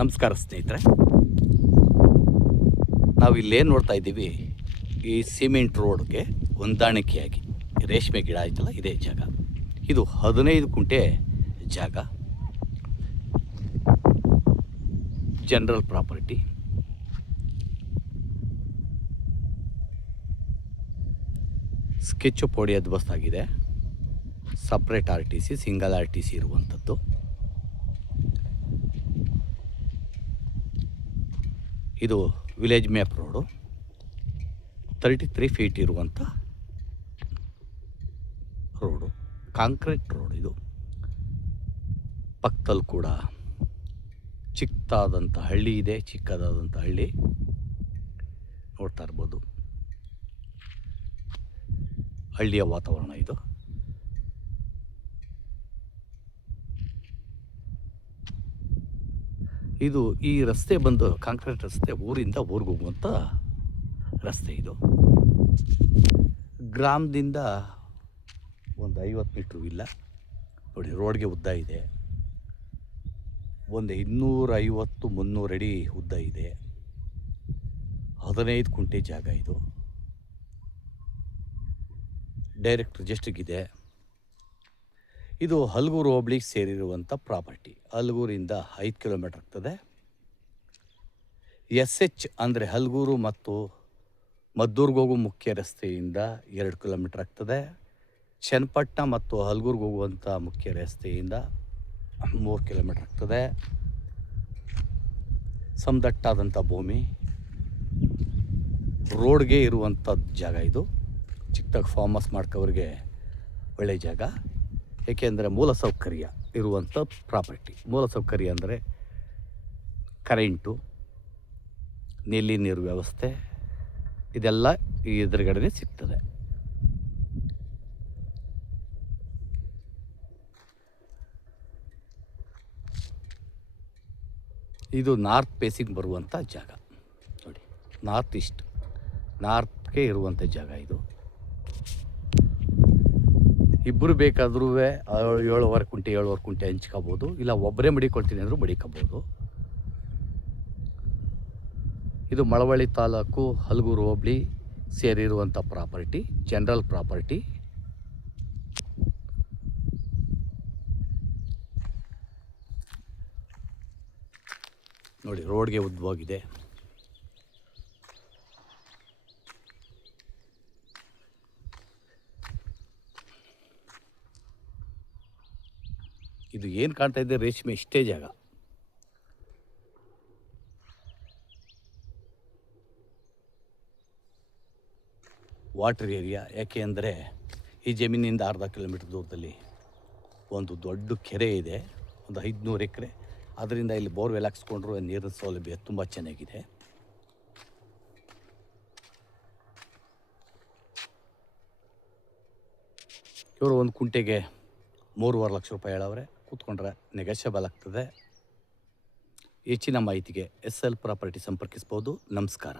ನಮಸ್ಕಾರ ಸ್ನೇಹಿತರೆ, ನಾವು ಇಲ್ಲೇನು ನೋಡ್ತಾ ಇದ್ದೀವಿ, ಈ ಸಿಮೆಂಟ್ ರೋಡ್ಗೆ ಹೊಂದಾಣಿಕೆಯಾಗಿ ರೇಷ್ಮೆ ಗಿಡ ಆಯ್ತಲ್ಲ, ಇದೇ ಜಾಗ. ಇದು 15 ಕುಂಟೆ ಜಾಗ, ಜನರಲ್ ಪ್ರಾಪರ್ಟಿ. ಸ್ಕೆಚ್ ಪೋಡಿ ಅದ್ಬಸ್ತಾಗಿದೆ. ಸಪ್ರೇಟ್ RTC, ಸಿಂಗಲ್ RTC ಇರುವಂಥದ್ದು. ಇದು ವಿಲೇಜ್ ಮ್ಯಾಪ್ ರೋಡು, 33 ಫೀಟ್ ಇರುವಂಥ ರೋಡು, ಕಾಂಕ್ರೀಟ್ ರೋಡ್. ಇದು ಪಕ್ಕದಲ್ಲಿ ಕೂಡ ಚಿಕ್ಕದಾದಂಥ ಹಳ್ಳಿ ಇದೆ, ಚಿಕ್ಕದಾದಂಥ ಹಳ್ಳಿ ನೋಡ್ತಾ ಇರ್ಬೋದು. ಹಳ್ಳಿಯ ವಾತಾವರಣ ಇದು. ಇದು ಈ ರಸ್ತೆ ಬಂದು ಕಾಂಕ್ರೀಟ್ ರಸ್ತೆ, ಊರಿಂದ ಊರಿಗೆ ಹೋಗುವಂಥ ರಸ್ತೆ. ಇದು ಗ್ರಾಮದಿಂದ ಒಂದು 50 ಮೀಟ್ರು ಇಲ್ಲ ನೋಡಿ. ರೋಡ್ಗೆ ಉದ್ದ ಇದೆ, ಒಂದು 250-300 ಅಡಿ ಉದ್ದ ಇದೆ. 15 ಕುಂಟೆ ಜಾಗ ಇದು. ಡೈರೆಕ್ಟ್ ರಿಜಿಸ್ಟ್ರಿಗಿದೆ. ಇದು ಹಲಗೂರು ಹೋಬಳಿಗೆ ಸೇರಿರುವಂಥ ಪ್ರಾಪರ್ಟಿ. ಹಲಗೂರಿಂದ 5 ಕಿಲೋಮೀಟರ್ ಆಗ್ತದೆ. SH ಅಂದರೆ ಹಲಗೂರು ಮತ್ತು ಮದ್ದೂರಿಗೆ ಹೋಗೋ ಮುಖ್ಯ ರಸ್ತೆಯಿಂದ 2 ಕಿಲೋಮೀಟರ್ ಆಗ್ತದೆ. ಚನ್ನಪಟ್ಟಣ ಮತ್ತು ಹಲಗೂರಿಗೆ ಹೋಗುವಂಥ ಮುಖ್ಯ ರಸ್ತೆಯಿಂದ 3 ಕಿಲೋಮೀಟರ್ ಆಗ್ತದೆ. ಸಮದಟ್ಟಾದಂಥ ಭೂಮಿ, ರೋಡ್ಗೆ ಇರುವಂಥ ಜಾಗ ಇದು. ಚಿಕ್ಕದಾಗಿ ಫಾರ್ಮ್ ಹೌಸ್ ಮಾಡ್ಕೋವ್ರಿಗೆ ಒಳ್ಳೆಯ ಜಾಗ. ಏಕೆಂದರೆ ಮೂಲಸೌಕರ್ಯ ಇರುವಂಥ ಪ್ರಾಪರ್ಟಿ. ಮೂಲಸೌಕರ್ಯ ಅಂದರೆ ಕರೆಂಟು, ನಲ್ಲಿ ನೀರು ವ್ಯವಸ್ಥೆ, ಇದೆಲ್ಲ ಈ ಎದುರುಗಡೆ ಸಿಗ್ತದೆ. ಇದು ನಾರ್ತ್ ಫೇಸಿಂಗ್ ಬರುವಂಥ ಜಾಗ ನೋಡಿ. ನಾರ್ತ್ಗೆ ಇರುವಂಥ ಜಾಗ ಇದು. ಇಬ್ಬರು ಬೇಕಾದ್ರೂ 7.5 ಕುಂಟೆ ಹಂಚ್ಕೋಬೋದು, ಇಲ್ಲ ಒಬ್ಬರೇ ಮಡಿಕೊಳ್ತೀನಿ ಅಂದರೂ ಮಡಿಕೋಬೋದು. ಇದು ಮಳವಳ್ಳಿ ತಾಲೂಕು, ಹಲಗೂರು ಹೋಬಳಿ ಸೇರಿರುವಂಥ ಪ್ರಾಪರ್ಟಿ, ಜನರಲ್ ಪ್ರಾಪರ್ಟಿ. ನೋಡಿ, ರೋಡ್ಗೆ ಉದ್ದವಾಗಿದೆ. ಇದು ಏನು ಕಾಣ್ತಾ ಇದೆ, ರೇಷ್ಮೆ ಇಷ್ಟೇ ಜಾಗ. Water area. ಯಾಕೆ ಅಂದರೆ ಈ ಜಮೀನಿಂದ ಅರ್ಧ ಕಿಲೋಮೀಟರ್ ದೂರದಲ್ಲಿ ಒಂದು ದೊಡ್ಡ ಕೆರೆ ಇದೆ, ಒಂದು 500 ಎಕರೆ. ಅದರಿಂದ ಇಲ್ಲಿ ಬೋರ್ವೆಲ್ ಹಾಕ್ಸ್ಕೊಂಡ್ರು ನೀರಿನ ಸೌಲಭ್ಯ ತುಂಬ ಚೆನ್ನಾಗಿದೆ. ಇವರು ಒಂದು ಕುಂಟೆಗೆ 3.5 ಲಕ್ಷ ರೂಪಾಯಿ ಹೇಳವ್ರೆ. ಕೂತ್ಕೊಂಡ್ರೆ ನೆಗೋಷಿಯಬಲ್ ಆಗ್ತದೆ. ಹೆಚ್ಚಿನ ಮಾಹಿತಿಗೆ SL ಪ್ರಾಪರ್ಟಿ ಸಂಪರ್ಕಿಸ್ಬೋದು. ನಮಸ್ಕಾರ.